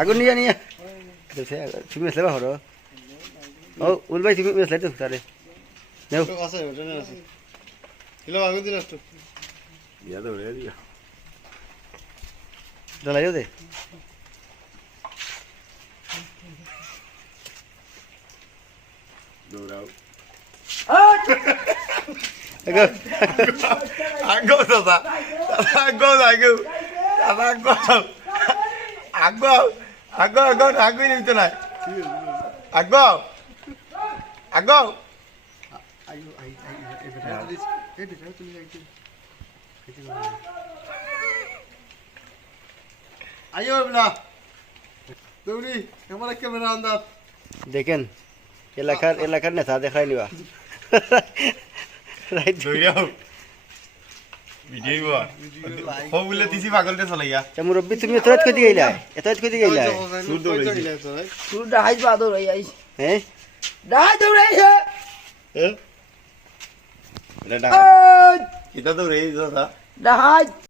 আগুন নিয়ে নিয়ে তুমি আসলে বা হরো ও উলবাই তুমি আসলে তো তারে নেও আছে ওখানে আছে কিলো আগুন দিন একটু ইয়া তো রে দিয়া জ্বালাইও দে দৌড়াও আগো আগো দাদা আগো আগো আগো আগো আগো আগো আগো নিতে নাই আগো আগো আইও বলা দৌড়ি আমার ক্যামেরা আন্দাজ দেখেন এলাকার নেতা দেখাই নিবা রাইট দৌড়াও ভিডিও বা ও বলে দিছি পাগলতে চলাইয়া মুরব্বী তুমি এত রাত কই দিকে গেলা এত রাত কই দিকে গেলা সুর দৌড়াইছি তুই ডাহাই পা দৌড়াই আইস হ্যাঁ ডাহাই দৌড়াই এটা এটা দৌড়াই দাদা ডাহাই